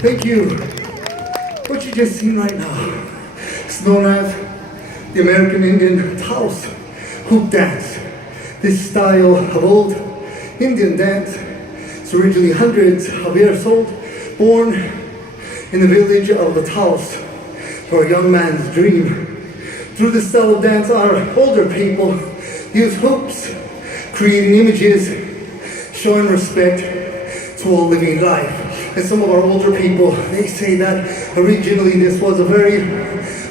Thank you. What you just seen right now is known as the American Indian Taos hoop dance. This style of old Indian dance is originally hundreds of years old, born in the village of the Taos for a young man's dream. Through this style of dance, our older people use hoops, creating images, showing respect to all living life. And some of our older people, they say that originally this was a very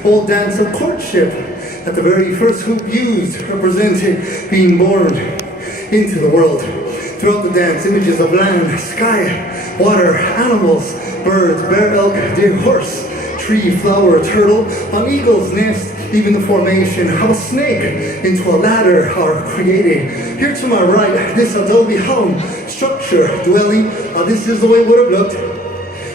old dance of courtship, that the very first hoop used represented being born into the world. Throughout the dance, images of land, sky, water, animals, birds, bear, elk, deer, horse, tree, flower, turtle, an eagle's nest, even the formation of a snake into a ladder are created. Here to my right, this adobe home structure dwelling, this is the way it would have looked.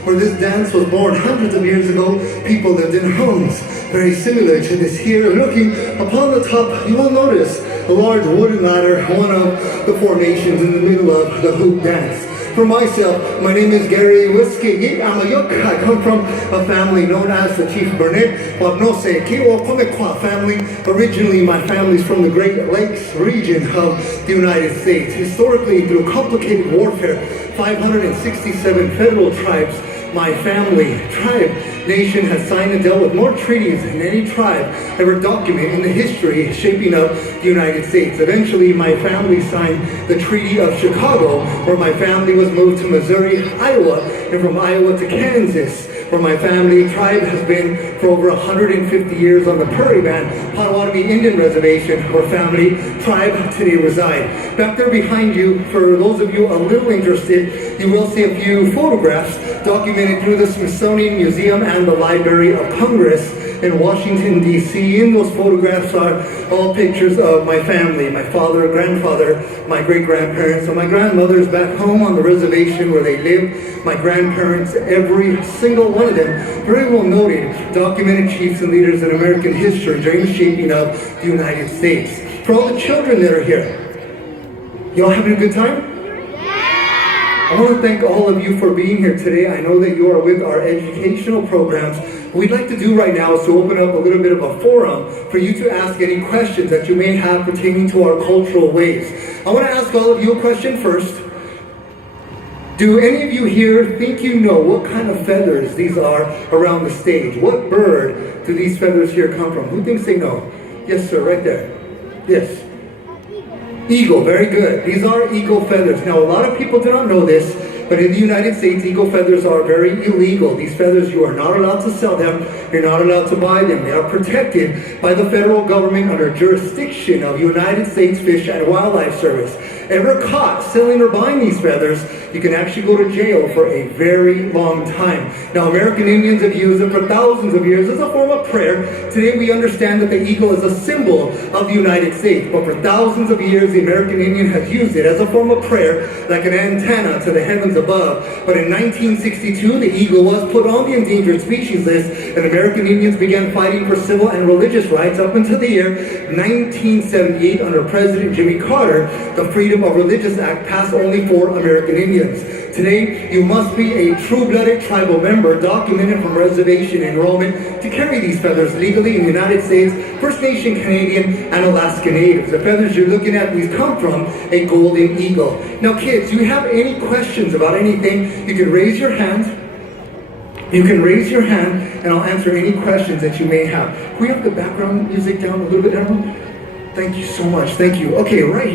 Where this dance was born hundreds of years ago, people lived in homes very similar to this here. Looking upon the top, you will notice a large wooden ladder, one of the formations in the middle of the hoop dance. For myself, my name is Gary Whiskey. I'm a Yuk. I come from a family known as the Chief Burnett Wapnose Kiwo Komekwa family. Originally, my family's from the Great Lakes region of the United States. Historically, through complicated warfare, 567 federal tribes, my family, tribe, nation has signed and dealt with more treaties than any tribe ever documented in the history shaping up the United States. Eventually, my family signed the Treaty of Chicago, where my family was moved to Missouri, Iowa, and from Iowa to Kansas, where my family tribe has been for over 150 years on the Prairie Band Potawatomi Indian Reservation, where family tribe today reside. Back there behind you, for those of you a little interested, you will see a few photographs documented through the Smithsonian Museum and the Library of Congress in Washington, D.C. In those photographs are all pictures of my family, my father, grandfather, my great-grandparents, and my grandmothers back home on the reservation where they lived. My grandparents, every single one of them, very well noted, documented chiefs and leaders in American history during the shaping of the United States. For all the children that are here, y'all having a good time? I want to thank all of you for being here today. I know that you are with our educational programs. What we'd like to do right now is to open up a little bit of a forum for you to ask any questions that you may have pertaining to our cultural ways. I want to ask all of you a question first. Do any of you here think you know what kind of feathers these are around the stage? What bird do these feathers here come from? Who thinks they know? Yes, sir, right there. Yes. Eagle, very good. These are eagle feathers. Now, a lot of people do not know this, but in the United States, eagle feathers are very illegal. These feathers, you are not allowed to sell them. You're not allowed to buy them. They are protected by the federal government under jurisdiction of United States Fish and Wildlife Service. Ever caught selling or buying these feathers, you can actually go to jail for a very long time. Now, American Indians have used them for thousands of years as a form of prayer. Today, we understand that the eagle is a symbol of the United States, but for thousands of years, the American Indian has used it as a form of prayer, like an antenna to the heavens above. But in 1962, the eagle was put on the endangered species list, and American Indians began fighting for civil and religious rights up until the year 1978 under President Jimmy Carter. The Freedom of Religious Act passed only for American Indians. Today, you must be a true-blooded tribal member documented from reservation enrollment to carry these feathers legally in the United States, First Nation, Canadian, and Alaska Natives. The feathers you're looking at, these come from a golden eagle. Now, kids, do you have any questions about anything? You can raise your hand. You can raise your hand, and I'll answer any questions that you may have. Can we have the background music down a little bit, everyone? Thank you so much. Thank you. Okay, right here.